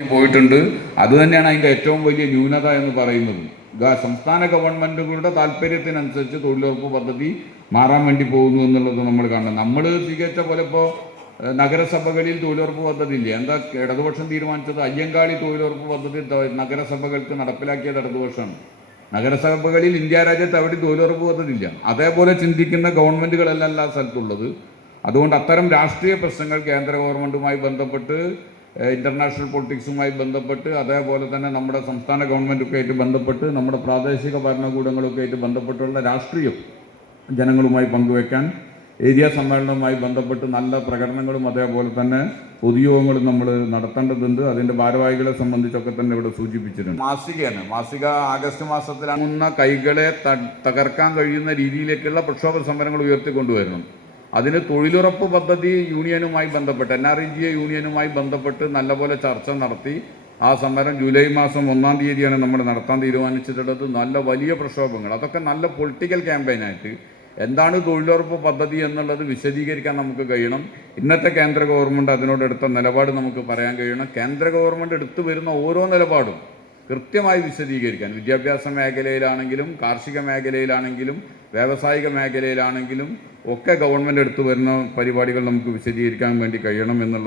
പോയിട്ടുണ്ട്. അതുതന്നെയാണ് അതിൻ്റെ ഏറ്റവും വലിയ ന്യൂനത എന്ന് പറയുന്നത്. സംസ്ഥാന ഗവൺമെൻറ്റുകളുടെ താല്പര്യത്തിനനുസരിച്ച് തൊഴിലുറപ്പ് പദ്ധതി മാറാൻ വേണ്ടി പോകുന്നു എന്നുള്ളത് നമ്മൾ കാണണം. നമ്മൾ സ്വീകരിച്ച പോലെ ഇപ്പോൾ നഗരസഭകളിൽ തൊഴിലുറപ്പ് പദ്ധതി ഇല്ല. എന്താ ഇടതുപക്ഷം തീരുമാനിച്ചത്? അയ്യങ്കാളി തൊഴിലുറപ്പ് പദ്ധതി നഗരസഭകൾക്ക് നടപ്പിലാക്കിയത് ഇടതുപക്ഷമാണ്. നഗരസഭകളിൽ ഇന്ത്യ രാജ്യത്ത് അവിടെ തൊഴിലുറപ്പ് പദ്ധതി ഇല്ല. അതേപോലെ ചിന്തിക്കുന്ന ഗവൺമെൻറ്റുകളല്ല എല്ലാ സ്ഥലത്തുള്ളത്. അതുകൊണ്ട് അത്തരം രാഷ്ട്രീയ പ്രശ്നങ്ങൾ കേന്ദ്ര ഗവൺമെൻറ്റുമായി ബന്ധപ്പെട്ട്, ഇൻ്റർനാഷണൽ പൊളിറ്റിക്സുമായി ബന്ധപ്പെട്ട്, അതേപോലെ തന്നെ നമ്മുടെ സംസ്ഥാന ഗവൺമെൻറ്റൊക്കെ ആയിട്ട് ബന്ധപ്പെട്ട്, നമ്മുടെ പ്രാദേശിക ഭരണകൂടങ്ങളൊക്കെ ആയിട്ട് ബന്ധപ്പെട്ടുള്ള രാഷ്ട്രീയം ജനങ്ങളുമായി പങ്കുവെക്കാൻ ഏരിയ സമ്മേളനവുമായി ബന്ധപ്പെട്ട് നല്ല പ്രകടനങ്ങളും അതേപോലെ തന്നെ പൊതുയോഗങ്ങളും നമ്മൾ നടത്തേണ്ടതുണ്ട്. അതിൻ്റെ ഭാരവാഹികളെ സംബന്ധിച്ചൊക്കെ തന്നെ ഇവിടെ സൂചിപ്പിച്ചിട്ടുണ്ട്. മാസിക ആഗസ്റ്റ് മാസത്തിലാകുന്ന കൈകളെ തകർക്കാൻ കഴിയുന്ന രീതിയിലേക്കുള്ള പ്രക്ഷോഭ സമരങ്ങൾ ഉയർത്തിക്കൊണ്ടുവരണം. അതിന് തൊഴിലുറപ്പ് പദ്ധതി യൂണിയനുമായി ബന്ധപ്പെട്ട്, NREGA യൂണിയനുമായി ബന്ധപ്പെട്ട് നല്ലപോലെ ചർച്ച നടത്തി ആ സമരം ജൂലൈ മാസം 1-ാം തീയതിയാണ് നമ്മൾ നടത്താൻ തീരുമാനിച്ചിട്ടുള്ളത്. നല്ല വലിയ പ്രക്ഷോഭങ്ങൾ, അതൊക്കെ നല്ല പൊളിറ്റിക്കൽ ക്യാമ്പയിനായിട്ട് എന്താണ് തൊഴിലുറപ്പ് പദ്ധതി എന്നുള്ളത് വിശദീകരിക്കാൻ നമുക്ക് കഴിയണം. ഇന്നത്തെ കേന്ദ്ര ഗവൺമെൻറ് അതിനോടെടുത്ത നിലപാട് നമുക്ക് പറയാൻ കഴിയണം. കേന്ദ്ര ഗവൺമെൻറ് എടുത്തു വരുന്ന ഓരോ നിലപാടും കൃത്യമായി വിശദീകരിക്കാൻ, വിദ്യാഭ്യാസ മേഖലയിലാണെങ്കിലും കാർഷിക മേഖലയിലാണെങ്കിലും വ്യാവസായിക മേഖലയിലാണെങ്കിലും ഒക്കെ ഗവൺമെൻറ് എടുത്തു വരുന്ന പരിപാടികൾ നമുക്ക് വിശദീകരിക്കാൻ വേണ്ടി കഴിയണം എന്നുള്ളത്